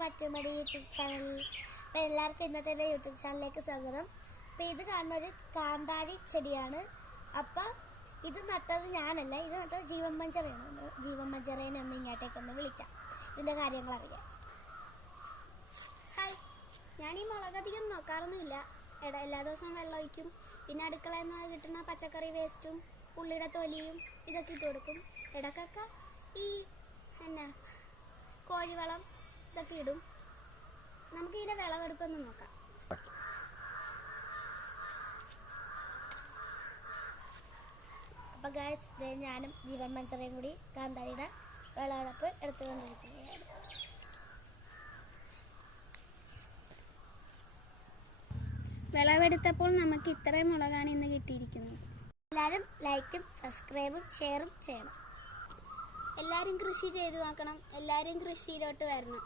പറ്റുമടി YouTube channel. അപ്പോൾ എല്ലാവർക്കും ഇന്നത്തെ എൻ്റെ യൂട്യൂബ് ചാനലിലേക്ക് സ്വാഗതം. അപ്പോൾ ഇത് കാണുന്ന ഒരു കാന്താരി ചെടിയാണ്. അപ്പോൾ ഇത് നട്ടത് ഞാനല്ല, ഇത് നട്ടത് ജീവൻ മഞ്ചറയാണ്. ജീവൻ മഞ്ചറേനെ ഒന്ന് ഇങ്ങോട്ടേക്കൊന്ന് വിളിക്കാം, ഇതിൻ്റെ കാര്യങ്ങൾ അറിയാം. ഹായ്, ഞാൻ ഈ മുളകധികം നോക്കാറൊന്നുമില്ല. എല്ലാ ദിവസവും വെള്ളം ഒഴിക്കും. പിന്നെ അടുക്കളയിൽ നിന്ന് കിട്ടുന്ന പച്ചക്കറി വേസ്റ്റും ഉള്ളിയുടെ തൊലിയും ഇതൊക്കെ ഇട്ട് കൊടുക്കും. ഇടയ്ക്കൊക്കെ ഈ കോഴിവളം ഇതൊക്കെ ഇടും. നമുക്ക് ഇതിൻ്റെ വിളവെടുപ്പൊന്ന് നോക്കാം. അപ്പോൾ ഗായ്സ്, ഞാനും ജീവൻ മഞ്ചറയും കൂടി കാന്താരിയുടെ വിളവെടുപ്പ് എടുത്തുകൊണ്ടിരിക്കുകയാണ്. വിളവെടുത്തപ്പോൾ നമുക്ക് ഇത്രയും മുളകാണ് ഇന്ന് കിട്ടിയിരിക്കുന്നത്. എല്ലാവരും ലൈക്കും സബ്സ്ക്രൈബും ഷെയറും ചെയ്യണം. എല്ലാവരും കൃഷി ചെയ്ത് നോക്കണം. എല്ലാവരും കൃഷിയിലോട്ട് വരണം.